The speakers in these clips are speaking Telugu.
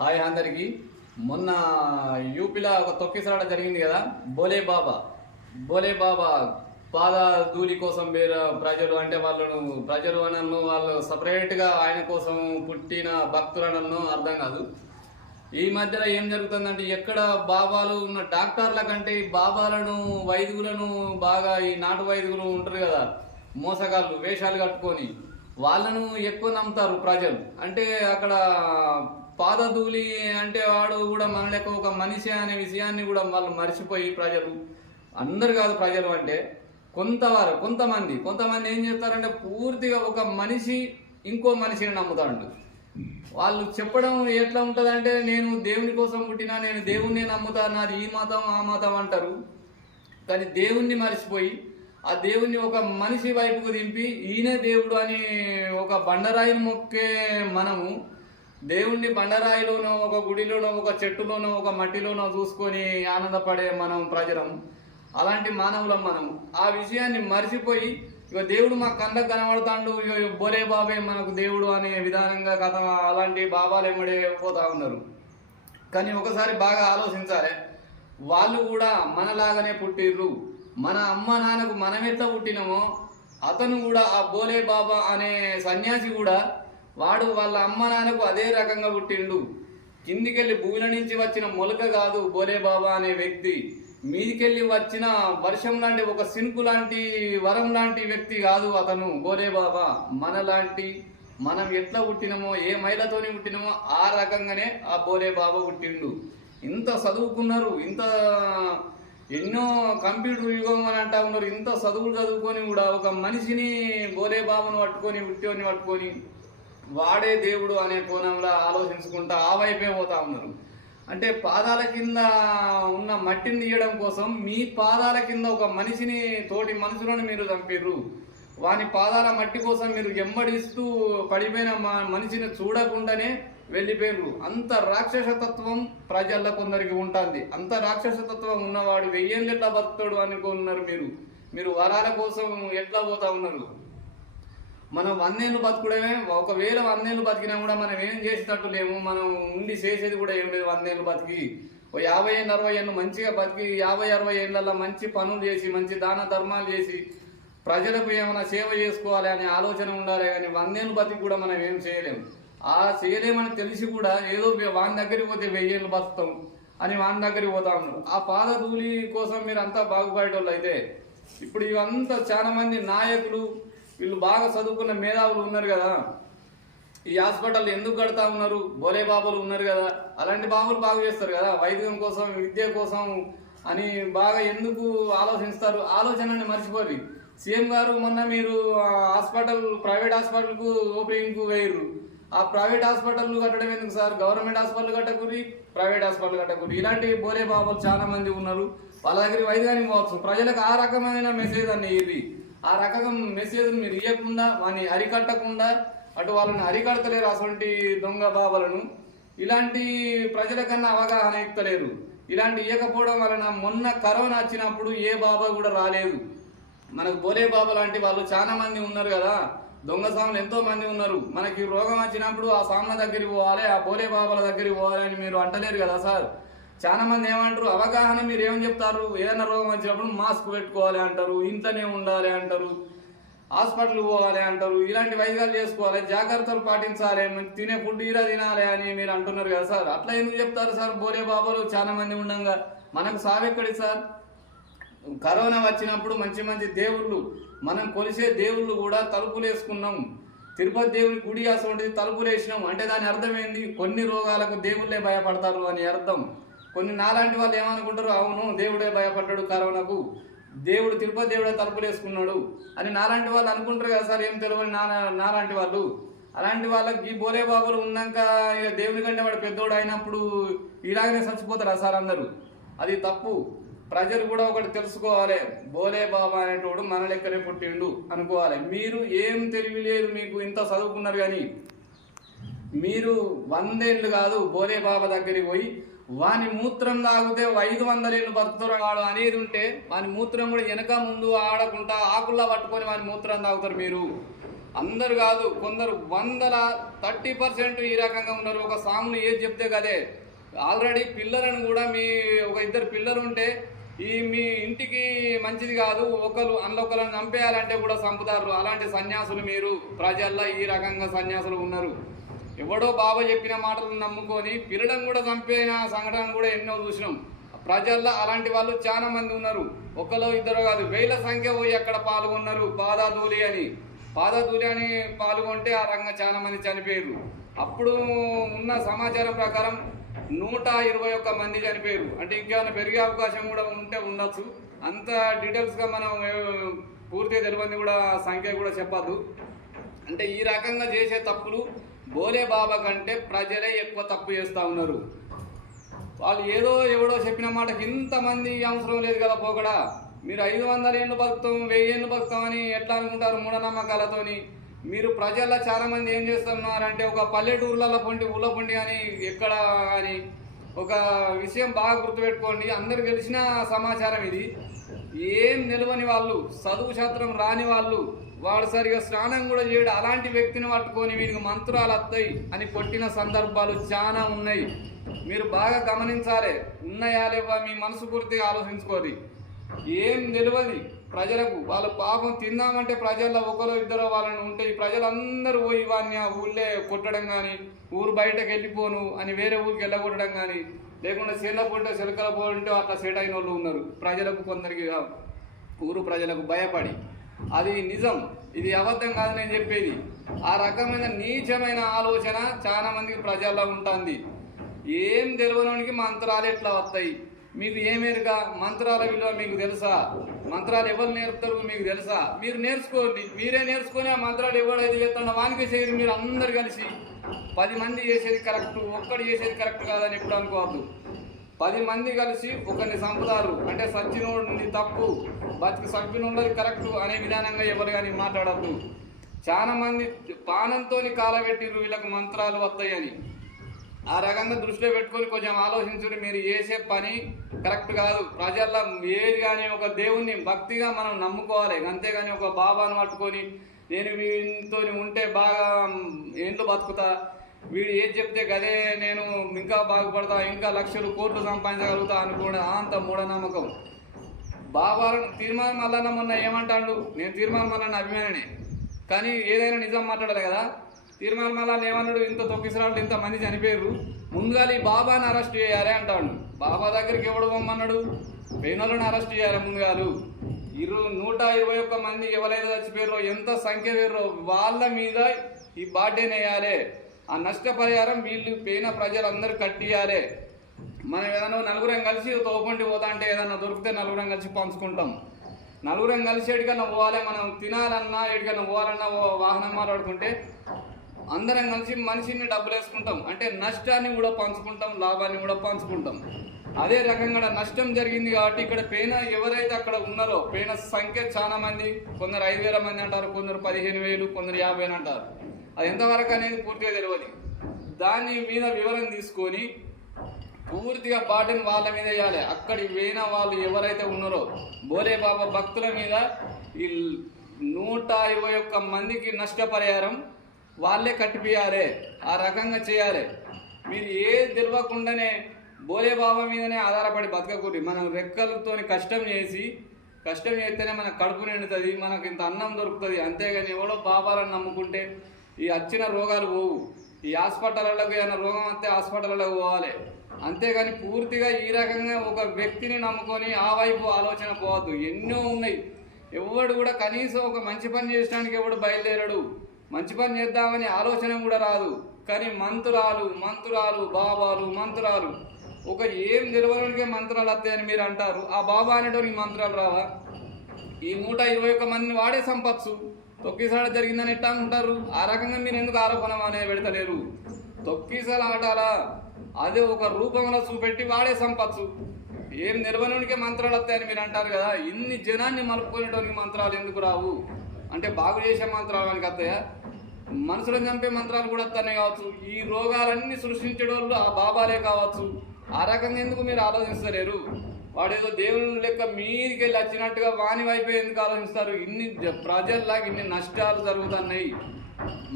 హాయ్ అందరికి. మొన్న యూపీలో ఒక తొక్కిసలాట జరిగింది కదా. బోలే బాబా పాద ధూళి కోసం ప్రజలు అంటే ప్రజలు అనను వాళ్ళు సపరేట్గా ఆయన కోసం పుట్టిన భక్తులనను అర్థం కాదు. ఈ మధ్యలో ఏం జరుగుతుందంటే ఎక్కడ బాబాలు ఉన్న డాక్టర్ల కంటే ఈ బాబాలను వైద్యులను బాగా ఈ నాటు వైద్యులు ఉంటారు కదా, మోసగాళ్ళు వేషాలు కట్టుకొని వాళ్ళను ఎక్కువ నమ్ముతారు ప్రజలు. అంటే అక్కడ పాదధూళి అంటే వాడు కూడా మన లెక్క ఒక మనిషి అనే విషయాన్ని కూడా వాళ్ళు మర్చిపోయి ప్రజలు, అందరు కాదు ప్రజలు అంటే కొంతమంది ఏం చేస్తారంటే పూర్తిగా ఒక మనిషి ఇంకో మనిషిని నమ్ముతాడు. వాళ్ళు చెప్పడం ఎట్లా ఉంటుందంటే నేను దేవుని కోసం పుట్టినా, నేను దేవుణ్ణి నమ్ముతా, నాది ఈ మతం ఆ మతం అంటారు. కానీ దేవుణ్ణి మర్చిపోయి ఆ దేవుణ్ణి ఒక మనిషి వైపుకు దింపి ఈయనే దేవుడు అని ఒక బండరాయిని మొక్కే మనము దేవుణ్ణి బండరాయిలోనో ఒక గుడిలోనో ఒక చెట్టులోనో ఒక మట్టిలోనో చూసుకొని ఆనందపడే మనం ప్రజలం, అలాంటి మానవులం మనం. ఆ విషయాన్ని మర్చిపోయి ఇక దేవుడు మా కళ్ళకు కనబడతాడు, బోలే బాబే మనకు దేవుడు అనే విధానంగా కథ అలాంటి బాబాలు ఎమ్మడే పోతా ఉన్నారు. కానీ ఒకసారి బాగా ఆలోచించాలి, వాళ్ళు కూడా మనలాగానే పుట్టిర్రు. మన అమ్మ నాన్నకు మనం ఎట్లా పుట్టినామో అతను కూడా ఆ బోలే బాబా అనే సన్యాసి కూడా వాడు వాళ్ళ అమ్మ నాన్నకు అదే రకంగా పుట్టిండు. కిందికెళ్ళి భూమిల నుంచి వచ్చిన మొలక కాదు బోలే బాబా అనే వ్యక్తి, మీదికెళ్ళి వచ్చిన వర్షం లాంటి ఒక సినుకు లాంటి వరం లాంటి వ్యక్తి కాదు అతను బోలే బాబా. మనలాంటి మనం ఎట్లా పుట్టినామో ఏ మైలతోని పుట్టినామో ఆ రకంగానే ఆ బోలే బాబా పుట్టిండు. ఇంత చదువుకున్నారు, ఇంత ఎన్నో కంప్యూటర్ యుగం అని అంటా ఉన్నారు, ఇంత చదువుకొని కూడా ఒక మనిషిని బోలే బాబాను పట్టుకొని ఉట్టిని పట్టుకొని వాడే దేవుడు అనే కోణంలో ఆలోచించుకుంటా ఆ వైపే పోతా ఉన్నారు. అంటే పాదాల కింద ఉన్న మట్టిని తీయడం కోసం మీ పాదాల కింద ఒక మనిషిని, తోటి మనుషులను మీరు చంపిర్రు. వాని పాదాల మట్టి కోసం మీరు ఎంబడిస్తూ పడిపోయిన మనిషిని చూడకుండానే వెళ్ళిపోయారు. అంత రాక్షసతత్వం ప్రజల్లో కొందరికి ఉంటుంది. అంత రాక్షసతత్వం ఉన్నవాడు 1000 ఏళ్ళు ఎట్లా బతుకుతాడు అనుకున్నారు మీరు వరాల కోసం ఎట్లా పోతా ఉన్నారు. మనం 100 ఏళ్ళు బతుకుడమే. ఒకవేళ 100 ఏళ్ళు బతికినా కూడా మనం ఏం చేసేటట్టు లేము. మనం ఉండి చేసేది కూడా ఏం లేదు. 100 ఏళ్ళు బతికి 50 ఏళ్ళు 60 ఏళ్ళు మంచిగా బతికి 50-60 ఏళ్ళల్లో మంచి పనులు చేసి మంచి దాన ధర్మాలు చేసి ప్రజలకు ఏమైనా సేవ చేసుకోవాలి అనే ఆలోచన ఉండాలి. కానీ 100 ఏళ్ళు బతికి కూడా మనం ఏం చేయలేము. ఆ చేయలేమని తెలిసి కూడా ఏదో వాని దగ్గరికి పోతే 1000 ఏళ్ళు బతుకుతాం అని వాని దగ్గరికి పోతా ఉన్నారు. ఆ పాదధూళి కోసం మీరు అంతా బాగుపడేటోళ్ళు అయితే ఇప్పుడు ఇవంతా చాలా మంది నాయకులు, వీళ్ళు బాగా చదువుకున్న మేధావులు ఉన్నారు కదా, ఈ హాస్పిటల్ ఎందుకు కడతా ఉన్నారు, బోలే బాబులు ఉన్నారు కదా, అలాంటి బాబులు బాగు చేస్తారు కదా, వైద్యం కోసం విద్య కోసం అని బాగా ఎందుకు ఆలోచిస్తారు. ఆలోచనని మర్చిపోరు. సీఎం గారు మొన్న మీరు హాస్పిటల్ ప్రైవేట్ హాస్పిటల్కు ఓపెనింగ్కు వేయరు. ఆ ప్రైవేట్ హాస్పిటల్ కట్టడం ఎందుకు సార్? గవర్నమెంట్ హాస్పిటల్ కట్టకూరి, ప్రైవేట్ హాస్పిటల్ కట్టకూరి. ఇలాంటి బోలే బాబులు చాలా మంది ఉన్నారు. వాళ్ళ దగ్గర వైద్యానికి పోవచ్చు. ప్రజలకు ఆ రకమైన మెసేజ్ అన్ని ఇవి. ఆ రకంగా మెసేజ్ మీరు ఇవ్వకుండా వాని అరికట్టకుండా అటు వాళ్ళని అరికడతలేరు. అటువంటి దొంగ బాబాలను ఇలాంటి ప్రజల కన్నా అవగాహన ఇస్తలేరు. ఇలాంటి ఇవ్వకపోవడం వలన మొన్న కరోనా వచ్చినప్పుడు ఏ బాబా కూడా రాలేదు. మనకు బోలే బాబా లాంటి వాళ్ళు చాలా మంది ఉన్నారు కదా, దొంగ సాములు ఎంతో మంది ఉన్నారు. మనకి రోగం వచ్చినప్పుడు ఆ సాముల దగ్గరికి పోవాలి, ఆ బోలే బాబాల దగ్గరికి పోవాలి అని మీరు అంటలేరు కదా సార్. చాలా మంది ఏమంటారు, అవగాహన మీరు ఏమని చెప్తారు, ఏదైనా రోగం వచ్చినప్పుడు మాస్క్ పెట్టుకోవాలి అంటారు, ఇంట్లోనే ఉండాలి అంటారు, హాస్పిటల్ పోవాలి అంటారు, ఇలాంటి వైద్యాలు చేసుకోవాలి, జాగ్రత్తలు పాటించాలి, తినే ఫుడ్ ఇలా తినాలి అని మీరు అంటున్నారు కదా సార్. అట్లా ఎందుకు చెప్తారు సార్? బోలే బాబాలు చాలా మంది ఉండగా మనకు సావెక్కడి సార్? కరోనా వచ్చినప్పుడు మంచి మంచి దేవుళ్ళు, మనం కొలిసే దేవుళ్ళు కూడా తలుపులు వేసుకున్నాం. తిరుపతి దేవుని గుడి అసలు తలుపులు వేసినాం అంటే దాని అర్థం ఏంది? కొన్ని రోగాలకు దేవుళ్ళే భయపడతారు అని అర్థం. కొన్ని నాలాంటి వాళ్ళు ఏమనుకుంటారు, అవును దేవుడే భయపడ్డాడు కరోనాకు, దేవుడు తిరుపతి దేవుడే తలుపులు వేసుకున్నాడు అని నాలాంటి వాళ్ళు అనుకుంటారు కదా సార్. ఏం తెలియని నాలాంటి వాళ్ళు, అలాంటి వాళ్ళకి ఈ బోలే బాబులు ఉన్నాక ఇక దేవుని కంటే వాడు పెద్దోడు అయినప్పుడు ఇలాగనే చచ్చిపోతారా సార్ అందరూ? అది తప్పు. ప్రజలు కూడా ఒకటి తెలుసుకోవాలి, బోలే బాబా అనేటోడు మన లెక్కనే పుట్టిండు అనుకోవాలి. మీరు ఏం తెలివి లేదు, మీకు ఇంత చదువుకున్నారు కానీ మీరు 100 ఏళ్ళు కాదు బోలే బాబా దగ్గరికి పోయి వాని మూత్రం తాగితే 500 ఏళ్ళు బతుకుతారు వాడు అనేది ఉంటే వాని మూత్రం కూడా వెనక ముందు ఆడకుండా ఆకుల్లా పట్టుకొని వాని మూత్రం తాగుతారు మీరు. అందరు కాదు, కొందరు 30% ఈ రకంగా ఉన్నారు. ఒక సాములు ఏది చెప్తే కదే. ఆల్రెడీ పిల్లలను కూడా మీ ఒక ఇద్దరు పిల్లలు ఉంటే మీ ఇంటికి మంచిది కాదు, ఒకళ్ళని చంపేయాలంటే కూడా చంపుతారు. అలాంటి సన్యాసులు మీరు ప్రజల్లో ఈ రకంగా సన్యాసులు ఉన్నారు. ఎవడో బాబా చెప్పిన మాటలను నమ్ముకొని పిల్లలను కూడా చంపిన సంఘటన కూడా ఎన్నో చూసినాం. ప్రజల్లో అలాంటి వాళ్ళు చాలా మంది ఉన్నారు. ఒకరు ఇద్దరు కాదు, వేల సంఖ్య పోయి అక్కడ పాల్గొన్నారు. పాదధూళి అని పాల్గొంటే ఆ రంగం చాలా మంది చనిపోయారు. అప్పుడు ఉన్న సమాచారం ప్రకారం 121 మంది చనిపోయారు. అంటే ఇంకేమైనా పెరిగే అవకాశం కూడా ఉండొచ్చు. అంత డీటెయిల్స్గా మనం పూర్తిగా తెలియని కూడా సంఖ్య కూడా చెప్పద్దు. అంటే ఈ రకంగా చేసే తప్పులు బోలే బాబా కంటే ప్రజలే ఎక్కువ తప్పు చేస్తూ ఉన్నారు. వాళ్ళు ఎవడో చెప్పిన మాటకి ఇంతమంది అవసరం లేదు కదా పోకడా. మీరు 500 ఏళ్ళు బతుకుతాం, 1000 ఏళ్ళు బతుకుతామని ఎట్లా అనుకుంటారు మూఢనమ్మకాలతోని. మీరు ప్రజల్లో చాలా మంది ఏం చేస్తున్నారంటే ఒక పల్లెటూర్లలో ఊళ్ళ పొండి అని ఎక్కడ అని ఒక విషయం బాగా గుర్తుపెట్టుకోండి. అందరికి తెలిసిన సమాచారం ఇది. ఏం నిలవని వాళ్ళు, చదువు శాస్త్రం రాని వాళ్ళు, వాడు సరిగా స్నానం కూడా చేయడు, అలాంటి వ్యక్తిని పట్టుకొని వీరికి మంత్రాలు వస్తాయి అని కొట్టిన సందర్భాలు చాలా ఉన్నాయి. మీరు బాగా గమనించాలి. ఉన్నాయా లేవా మీ మనసు పూర్తిగా ఆలోచించుకోవాలి. ఏం తెలియదు ప్రజలకు. వాళ్ళు పాపం తిందామంటే ప్రజల్లో ఒకరో ఇద్దరు వాళ్ళని ఉంటే ఈ ప్రజలందరూ పోయి వాడిని ఆ ఊళ్ళే కొట్టడం కానీ, ఊరు బయటకు వెళ్ళిపోను అని వేరే ఊరికి వెళ్ళగొట్టడం కానీ, లేకుండా చిలకల పోంటే అట్లా సెట్ అయిన వాళ్ళు ఉన్నారు. ప్రజలకు కొందరికి ఊరు ప్రజలకు భయపడి. అది నిజం, ఇది అబద్ధం కాదు నేను చెప్పేది. ఆ రకమైన నీచమైన ఆలోచన చాలా మందికి ప్రజల్లో ఉంటుంది. ఏం తెలియడానికి మంత్రాలు ఎట్లా వస్తాయి? మీకు ఏమేరుగా మంత్రాల విలువ మీకు తెలుసా? మంత్రాలు ఎవరు నేర్పుతారు మీకు తెలుసా? మీరు నేర్చుకోండి. మీరే నేర్చుకొని ఆ మంత్రాలు ఎవడైతే చేస్తాడో వానికే చేయరు. మీరు అందరు కలిసి 10 మంది చేసేది కరెక్ట్, ఒక్కడు చేసేది కరెక్ట్ కాదని ఎప్పుడు అనుకోవద్దు. 10 మంది కలిసి ఒకరిని చంపుతారు అంటే సచ్చినోడిని తప్పు, బతికి చంపినోళ్ళది కరెక్ట్ అనే విధానంగా ఎవరు కానీ మాట్లాడద్దు. చాలా మంది పానంతో కాలబెట్టిరు వీళ్ళకు మంత్రాలు వస్తాయని. ఆ రకంగా దృష్టిలో పెట్టుకొని కొంచెం ఆలోచించుని. మీరు చేసే పని కరెక్ట్ కాదు. ప్రజల్లో ఏది కానీ ఒక దేవుణ్ణి భక్తిగా మనం నమ్ముకోవాలి. అంతేగాని ఒక బాబాను పట్టుకొని నేను వీటితో ఉంటే బాగా ఏండ్లు బతుకుతా, వీడు ఏది చెప్తే గదే నేను ఇంకా బాగుపడతా, ఇంకా లక్షలు కోట్లు సంపాదించగలుగుతా అనుకోండి. అంత మూఢనమ్మకం. బాబాలను తీర్మానం మల్లన్న మొన్న ఏమంటాడు? నేను తీర్మానం మల్లన్న అభిమానినే, కానీ ఏదైనా నిజం మాట్లాడాలి కదా. తీర్మానం మల్లన్న ఏమన్నాడు? ఇంత తొక్కిసరాళ్ళు ఇంతమంది చనిపోయారు, ముందుగా ఈ బాబాని అరెస్ట్ చేయాలి అంటాడు. బాబా దగ్గరికి ఎవడు పొమ్మన్నాడు? పేనోళ్ళని అరెస్ట్ చేయాలి ముందుగాలు. 121 మంది ఎవరైతే చచ్చిపోయారో, ఎంత సంఖ్య వేరో వాళ్ళ మీద ఈ బాధ్యత వేయాలి. ఆ నష్టపరిహారం వీళ్ళు పేన ప్రజలందరూ కట్టియాలి. మనం ఏదైనా నలుగురం కలిసి తోపంటి పోతా అంటే ఏదన్నా దొరికితే నలుగురం కలిసి పంచుకుంటాం. నలుగురం కలిసి ఎడికన్నా పోవాలి, మనం తినాలన్నా ఎడికన్నా పోవాలన్నా వాహనం మాట్లాడుకుంటే అందరం కలిసి మనిషిని డబ్బులు వేసుకుంటాం. అంటే నష్టాన్ని కూడా పంచుకుంటాం, లాభాన్ని కూడా పంచుకుంటాం. అదే రకంగా నష్టం జరిగింది కాబట్టి ఇక్కడ పేన ఎవరైతే అక్కడ ఉన్నారో పేన సంఖ్య చాలా మంది, కొందరు 5,000 మంది అంటారు, కొందరు 15,000, కొందరు 50,000 అంటారు. అది ఎంతవరకు అనేది పూర్తిగా తెలియదు. దాని మీద వివరం తీసుకొని పూర్తిగా బాటను వాళ్ళ మీద వేయాలి. అక్కడి వేయిన వాళ్ళు ఎవరైతే ఉన్నారో బోలే బాబా భక్తుల మీద ఈ 121 మందికి నష్టపరిహారం వాళ్ళే కట్టిపియాలి. ఆ రకంగా చేయాలి. మీరు ఏది తెలియకుండానే బోలే బాబా మీదనే ఆధారపడి బతకకూడదు. మనం రెక్కలతో కష్టం చేస్తేనే మన కడుపు నిండుతుంది, మనకు ఇంత అన్నం దొరుకుతుంది. అంతేగాని ఎవడో బాబాలను నమ్ముకుంటే ఈ వచ్చిన రోగాలు పోవు. ఈ హాస్పిటళ్ళకు ఏమైనా రోగం వస్తే హాస్పిటళ్ళకు పోవాలి. అంతేగాని పూర్తిగా ఈ రకంగా ఒక వ్యక్తిని నమ్ముకొని ఆ వైపు ఆలోచన పోవద్దు. ఎన్నో ఉన్నాయి. ఎవడు కూడా కనీసం ఒక మంచి పని చేయడానికి ఎవడు బయలుదేరడు. మంచి పని చేద్దామని ఆలోచన కూడా రాదు. కానీ మంత్రాలు బాబాలు మంత్రాలు ఒక ఏం తెలియడానికే మంత్రాలు వస్తాయని మీరు అంటారు. ఆ బాబా అనేటోనికి మంత్రాలు రావా? ఈ 121 మందిని వాడే సంపత్సు తొక్కిసాడ జరిగిందని ఎట్టా ఉంటారు? ఆ రకంగా మీరు ఎందుకు ఆరోపణ అనే పెడతలేరు? తొక్కిసాల ఆటాలా అదే ఒక రూపంలో చూపెట్టి వాడే సంపత్సు. ఏం నిర్వహణకే మంత్రాలు వస్తాయని మీరు అంటారు కదా. ఇన్ని జనాన్ని మలుపుకునేటోనికి మంత్రాలు ఎందుకు రావు? అంటే బాగు చేసే మంత్రాలు అని వస్తాయా? మనుషులను చంపే మంత్రాలు కూడా వస్తానే కావచ్చు. ఈ రోగాలన్నీ సృష్టించే వాళ్ళు ఆ బాబాలే కావచ్చు. ఆ రకంగా ఎందుకు మీరు ఆలోచిస్తలేరు? వాడేదో దేవుని లెక్క మీదికి వెళ్ళి వచ్చినట్టుగా వాని వైపు ఎందుకు ఆలోచిస్తారు? ఇన్ని ప్రజల్లాగా ఇన్ని నష్టాలు జరుగుతున్నాయి,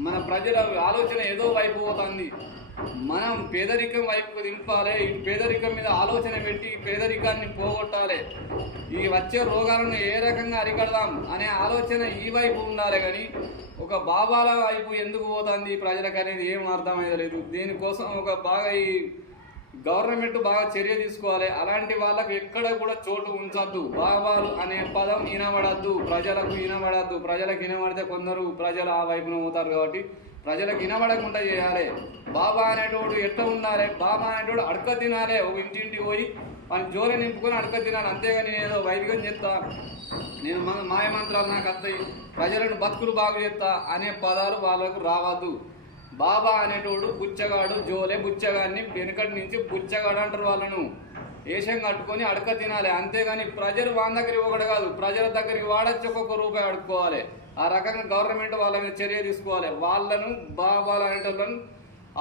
మన ప్రజల ఆలోచన ఏదో వైపు పోతుంది. మనం పేదరికం వైపు దింపాలి, ఈ పేదరికం మీద ఆలోచన పెట్టి పేదరికాన్ని పోగొట్టాలి, ఈ వచ్చే రోగాలను ఏ రకంగా అరికడదాం అనే ఆలోచన ఈ వైపు ఉండాలి. కానీ ఒక బాబాల వైపు ఎందుకు పోతుంది ప్రజలకు అనేది ఏం అర్థమైతే లేదు. దీనికోసం బాగా ఈ గవర్నమెంట్ బాగా చర్య తీసుకోవాలి. అలాంటి వాళ్ళకు ఎక్కడ కూడా చోటు ఉంచద్దు. బాబాలు అనే పదం వినబడద్దు, ప్రజలకు వినబడద్దు. ప్రజలకు వినబడితే కొందరు ప్రజలు ఆ వైపున పోతారు కాబట్టి ప్రజలకు వినబడకుండా చేయాలి. బాబా అనేటోడు ఎట్లా ఉండాలి? బాబా అనేటోడు అడక తినాలి, ఒక ఇంటింటికి పోయి వాళ్ళని జోలి నింపుకొని అడక తినాలి. అంతేగాని నేను ఏదో వైదికం చేస్తా, నేను మాయమంత్రాలు నాకు వస్తాయి, ప్రజలను బతుకులు బాగు చేస్తా అనే పదాలు వాళ్ళకు రావద్దు. బాబా అనేటోడు బుచ్చగాడు, జోలే బుచ్చగాడిని వెనుకటి నుంచి బుచ్చగాడు అంటారు. వాళ్ళను వేషం కట్టుకొని అడక తినాలి. అంతేగాని ప్రజలు వాళ్ళ దగ్గరికి ఒకటి కాదు, ప్రజల దగ్గరికి వాడచ్చి ఒక్కొక్క రూపాయి అడుక్కోవాలి. ఆ రకంగా గవర్నమెంట్ వాళ్ళ మీద చర్య తీసుకోవాలి. వాళ్ళను బాబాలు అనేటోళ్ళను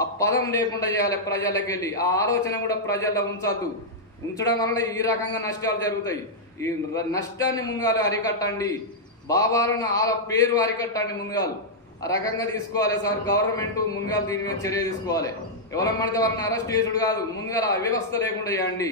ఆ పదం లేకుండా చేయాలి. ప్రజలకు వెళ్ళి ఆ ఆలోచన కూడా ప్రజల్లో ఉంచద్దు. ఉంచడం వల్ల ఈ రకంగా నష్టాలు జరుగుతాయి. ఈ నష్టాన్ని ముందుగా అరికట్టండి. బాబాలను ఆ పేరు అరికట్టండి ముందుగాలు. ఆ రకంగా తీసుకోవాలి సార్. గవర్నమెంట్ ముందుగా దీని మీద చర్య తీసుకోవాలి. ఎవరన్నా పడితే వాళ్ళని అరెస్ట్ చేసుడు కాదు, ముందుగా వ్యవస్థ లేకుండా చేయండి.